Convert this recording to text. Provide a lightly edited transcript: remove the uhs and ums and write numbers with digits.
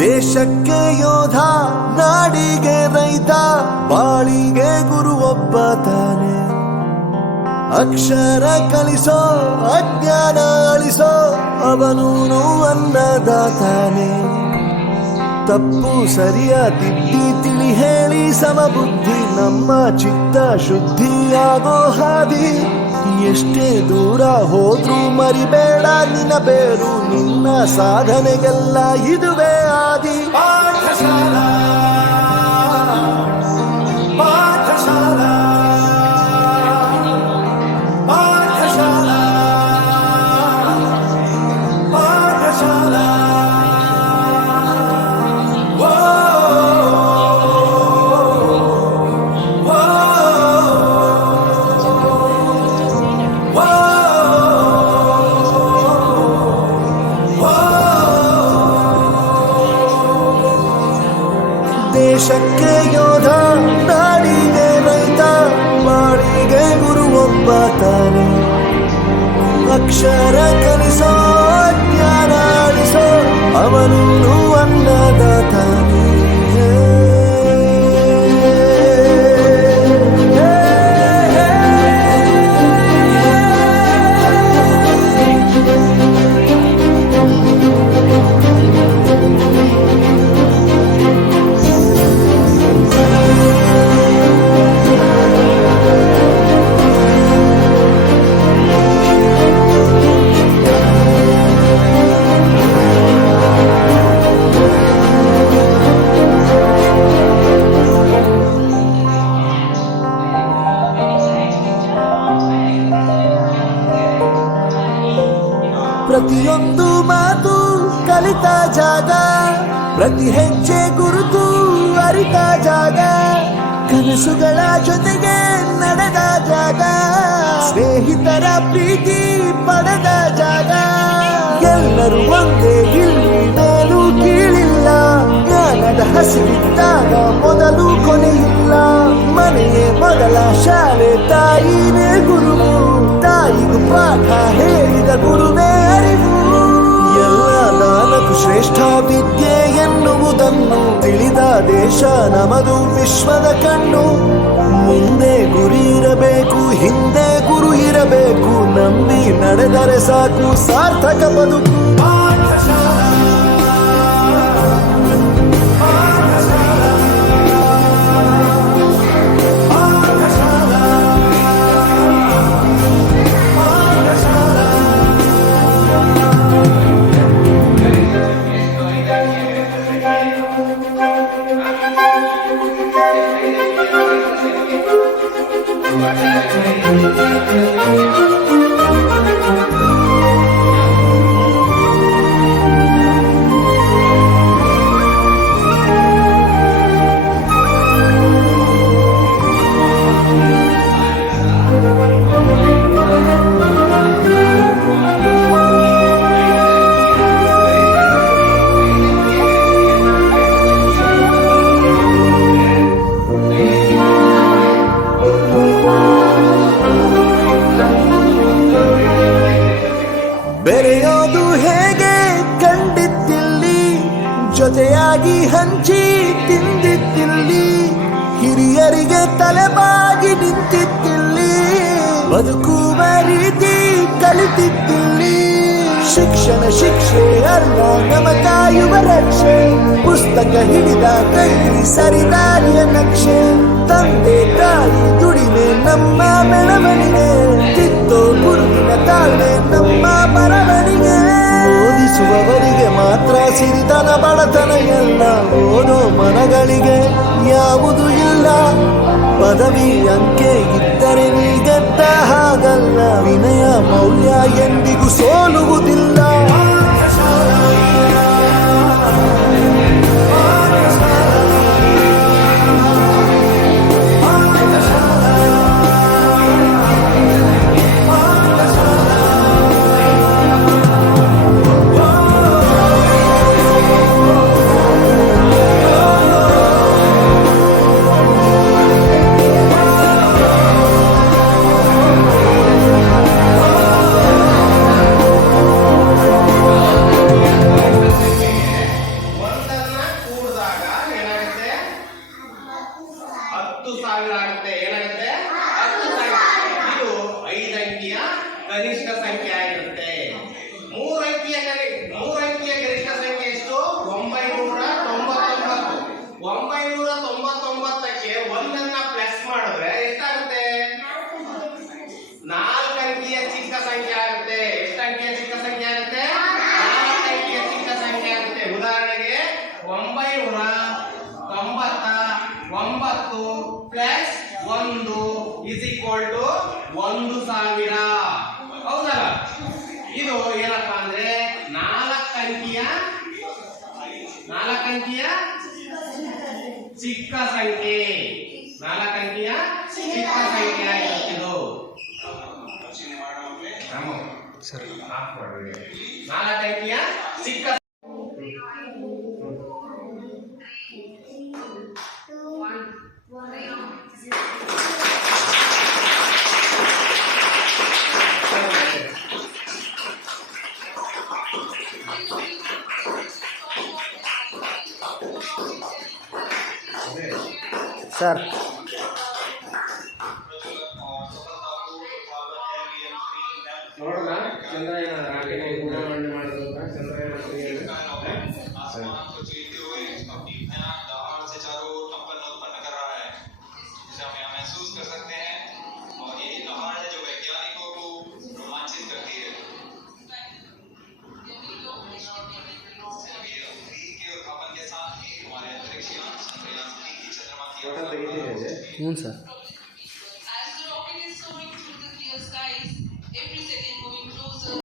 ದೇಶಕ್ಕೆ ಯೋಧ, ನಾಡಿಗೆ ರೈತ, ಬಾಳಿಗೆ ಗುರು ಒಬ್ಬ ತಾನೆ. ಅಕ್ಷರ ಕಲಿಸೋ, ಅಜ್ಞಾನ ಅಳಿಸೋ, ಅವನೂನು ಅನ್ನದಾತಾನೆ. ತಪ್ಪು ಸರಿಯ ತಿದ್ದಿ ತಿಳಿ ಹೇಳಿ ಸಮಬುದ್ಧಿ, ನಮ್ಮ ಚಿತ್ತ ಶುದ್ಧಿಯಾಗೋ ಹಾದಿ. ಎಷ್ಟೇ ದೂರ ಹೋದ್ರೂ ಮರಿಬೇಡ ನಿನ್ನ ಬೇರು, ನಿನ್ನ ಸಾಧನೆಗೆಲ್ಲ ಇದುವೇ ಆದಿ. ಪಾಠಶಾಲಾ ಪಾಠಶಾಲಾ ಪಾಠಶಾಲಾ ಪಾಠಶಾಲಾ. ದೇಶಕ್ಕೆ ಯೋಧ, ನಾಡಿಗೆ ರೈತ, ಬಾಳಿಗೆ ಗುರು ಒಬ್ಬ ತಾನೆ. ಅಕ್ಷರ ಕಲಿಸೋ, ಜ್ಞಾನ ಅಳಿಸೋ, ಅವನೂನು ಅನ್ನದಾತಾನೆ. ಪ್ರತಿಯೊಂದು ಮಾತು ಕಲಿತ ಜಾಗ, ಪ್ರತಿ ಹೆಜ್ಜೆ ಗುರುತು ಅರಿತ ಜಾಗ, ಕನಸುಗಳ ಜೊತೆಗೆ ನಡೆದ ಜಾಗ, ಸ್ನೇಹಿತರ ಪ್ರೀತಿ ಪಡೆದ ಜಾಗ. ಎಲ್ಲರೂ ಒಂದೇ, ಇಲ್ಲಿ ಮೇಲೂ ಕೀಳಿಲ್ಲ, ಜ್ಞಾನದ ಹಸಿವಿದ್ದಾಗ ಮೊದಲು ಕೊನೆಯಿಲ್ಲ. ಮನೆಯೇ ಮೊದಲ ಶಾಲೆ, ತಾಯಿನೇ ಗುರುವು, ತಾಯಿಗೂ ಪಾಠ ಹೇಳಿದ ಗುರುವೇ ಅರಿವು. ಎಲ್ಲ ದಾನಕ್ಕೂ ಶ್ರೇಷ್ಠ ವಿದ್ಯೆ ಎನ್ನುವುದನ್ನು ತಿಳಿದ ದೇಶ ನಮದು, ವಿಶ್ವದ ಕಣ್ಣು. ಮುಂದೆ ಗುರಿ ಇರಬೇಕು, ಹಿಂದೆ ಗುರು ಇರಬೇಕು, ನಂಬಿ ನಡೆದರೆ ಸಾಕು ಸಾರ್ಥಕ ಬದುಕು. ಬೆರೆಯೋದು ಹೇಗೆ ಕಂಡಿದ್ದಿಲ್ಲಿ, ಜೊತೆಯಾಗಿ ಹಂಚಿ ತಿಂದಿದ್ದಿಲ್ಲಿ, ಹಿರಿಯರಿಗೆ ತಲೆಬಾಗಿ ನಿಂತಿದ್ದಿಲ್ಲಿ, ಬದುಕುವ ರೀತಿ ಕಲಿತಿದ್ದಿಲ್ಲಿ. ಶಿಕ್ಷಣ ಶಿಕ್ಷೆ ಅಲ್ಲ, ನಮ ಕಾಯುವ ರಕ್ಷೆ, ಪುಸ್ತಕ ಹಿಡಿದ ಕೈ ಸರಿದಾರಿಯ ನಕ್ಷೆ. ತಂದೆ ತಾಯಿ ದುಡಿಮೆ ನಮ್ಮ ಬೆಳವಣಿಗೆ, ತಿದ್ದೋ ಗುರುವಿನ ತಾಳ್ಮೆ ನಮ್ಮ ಬರವಣಿಗೆ. ಓದಿಸುವವರಿಗೆ ಮಾತ್ರ ಸಿರಿತನ ಬಡತನ ಎಲ್ಲ, ಓದೋ ಮನಗಳಿಗೆ ಯಾವುದು ಇಲ್ಲ. ಪದವಿ ಅಂಕೆ ಇದ್ದರೆ ನೀ ಗೆದ್ದ ಹಾಗಲ್ಲ, ವಿನಯ ಮೌಲ್ಯ ಎಂದಿಗೂ ಸೋಲುವುದಿಲ್ಲ. 999 ಪ್ಲಸ್ 1 ಇಸ್ ಈಕ್ವಲ್ ಟು 1000. ಹೌದಲ್ಲ? ಇದು ಏನಪ್ಪಾ ಅಂದ್ರೆ 4 ಅಂಕಿಯ ಚಿಕ್ಕ ಸಂಖ್ಯೆ. 4 ಅಂಕಿಯ ಚಿಕ್ಕ ಸಂಖ್ಯೆ ಆಗಿರುತ್ತಿದ್ದು. ಸರಿ 4 ಅಂಕಿಯ ಚಿಕ್ಕ ಸರ್ ನೋಡೋಣ. ಚಂದ್ರಯಾನ ರಾಕೆಟ್ ಉಡಾವಣೆ ಮಾಡಿದ್ರು. ಚಂದ್ರಯಾನ 3 महसूस कर सकते हैं और यही दहाड़ है जो वैज्ञानिकों को रोमांचित करती है. और खापन के साथ ही हमारे अंतरिक्ष यान चंद्रयान 3 की चंद्रमा की हूँ sir. As the rocket is soaring through the clear skies, every second moving closer.